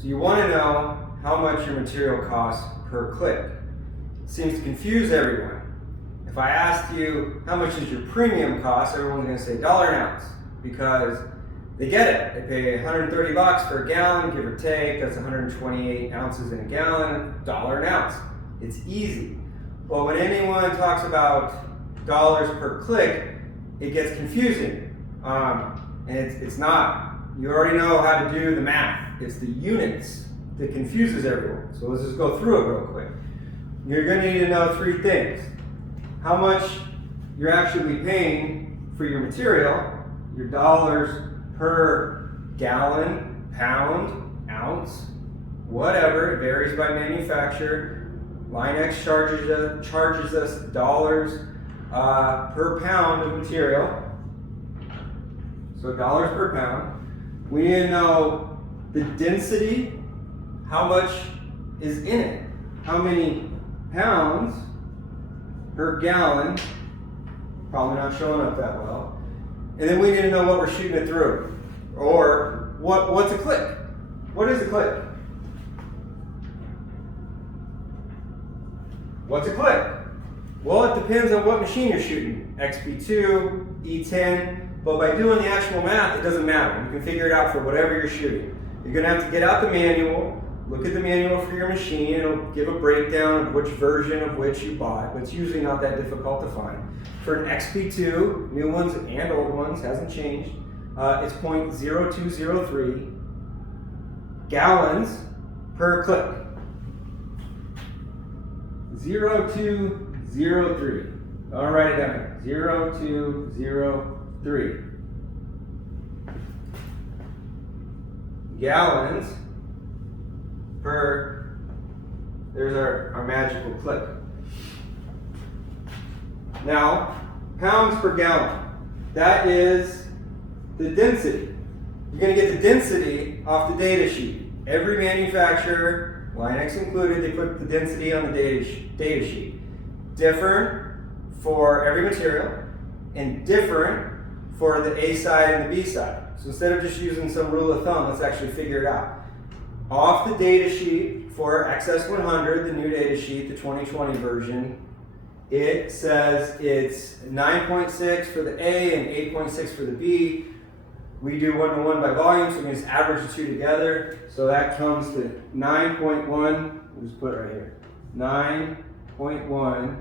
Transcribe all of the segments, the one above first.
So you want to know how much your material costs per click. It seems to confuse everyone. If I asked you how much is your premium cost, everyone's going to say $1 an ounce because they get it. They pay 130 bucks for a gallon, give or take. That's 128 ounces in a gallon, $1 an ounce. It's easy. But when anyone talks about dollars per click, it gets confusing. And it's not. You already know how to do the math. It's the units that confuses everyone. So let's just go through it real quick. You're going to need to know three things. How much you're actually paying for your material, your dollars per gallon, pound, ounce, whatever. It varies by manufacturer. Line-X charges us dollars per pound of material. So dollars per pound. We need to know the density, how much is in it, how many pounds per gallon, probably not showing up that well. And then we need to know what we're shooting it through, or what's a click? What is a click? What's a click? Well, it depends on what machine you're shooting, XP2, E10, but by doing the actual math, it doesn't matter. You can figure it out for whatever you're shooting. You're gonna have to get out the manual, look at the manual for your machine. It'll give a breakdown of which version of which you bought, but it's usually not that difficult to find. For an XP2, new ones and old ones, hasn't changed, it's 0.0203 gallons per click. 0203. I'll write it down here. 0203 gallons per, there's our magical click. Now, pounds per gallon. That is the density. You're going to get the density off the data sheet. Every manufacturer, Line-X included, they put the density on the data sheet. Different for every material and different for the A side and the B side. So instead of just using some rule of thumb, let's actually figure it out. Off the data sheet for XS100, the new data sheet, the 2020 version, it says it's 9.6 for the A and 8.6 for the B. We do 1-to-1 by volume, so we can just average the two together. So that comes to 9.1, we'll just put it right here, 9.1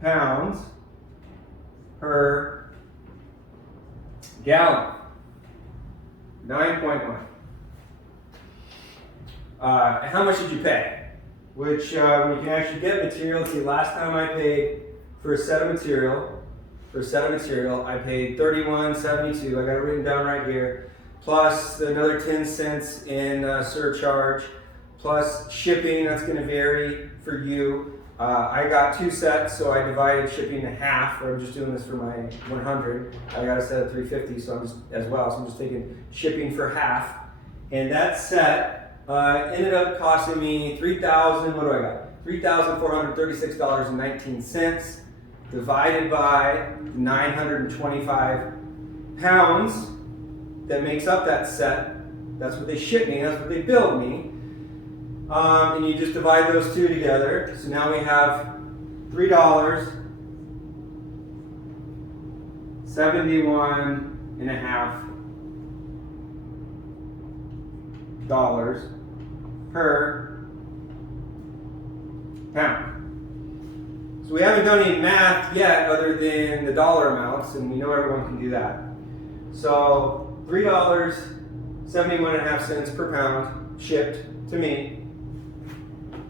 pounds per gallon. 9.1. How much did you pay? Which you can actually get material. Let's see, last time I paid for a set of material, I paid $31.72. I got it written down right here. Plus another 10 cents in surcharge. Plus shipping, that's going to vary for you. I got two sets, so I divided shipping in half. I'm just doing this for my 100. I got a set of 350, so I'm just taking shipping for half. And that set ended up costing me $3,436.19 divided by 925 pounds that makes up that set. That's what they ship me, that's what they build me. And you just divide those two together. So now we have $3.71.5 per pound. So we haven't done any math yet other than the dollar amounts, and we know everyone can do that. So $3.71.5 per pound shipped to me.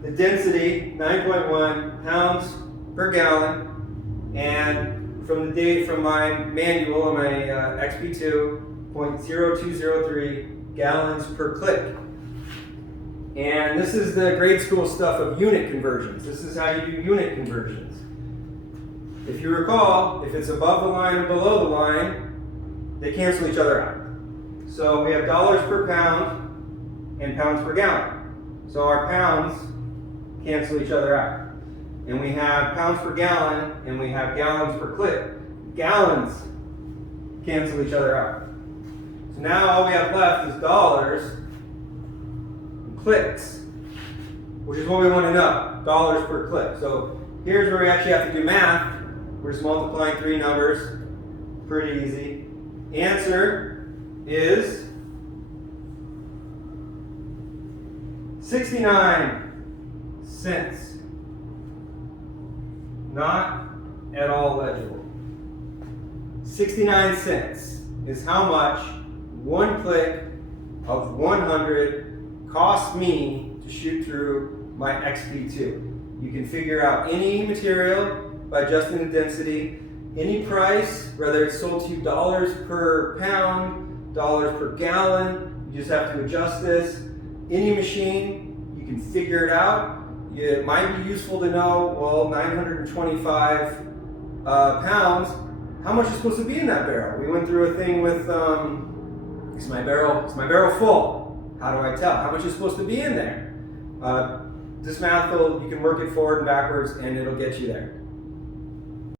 The density, 9.1 pounds per gallon, and from my manual, my XP2, 0.0203 gallons per click. And this is the grade school stuff of unit conversions. This is how you do unit conversions. If you recall, if it's above the line or below the line, they cancel each other out. So we have dollars per pound and pounds per gallon. So our pounds cancel each other out. And we have pounds per gallon and we have gallons per click. Gallons cancel each other out. So now all we have left is dollars and clicks, which is what we want to know, dollars per click. So here's where we actually have to do math. We're just multiplying three numbers, pretty easy. Answer is 69 cents. Not at all legible. 69 cents is how much one click of 100 cost me to shoot through my XP2. You can figure out any material by adjusting the density, any price, whether it's sold to you dollars per pound, dollars per gallon, you just have to adjust this. Any machine, you can figure it out. It might be useful to know, well, 925 pounds, how much is supposed to be in that barrel? We went through a thing with, is my barrel full? How do I tell? How much is supposed to be in there? This math, you can work it forward and backwards and it'll get you there.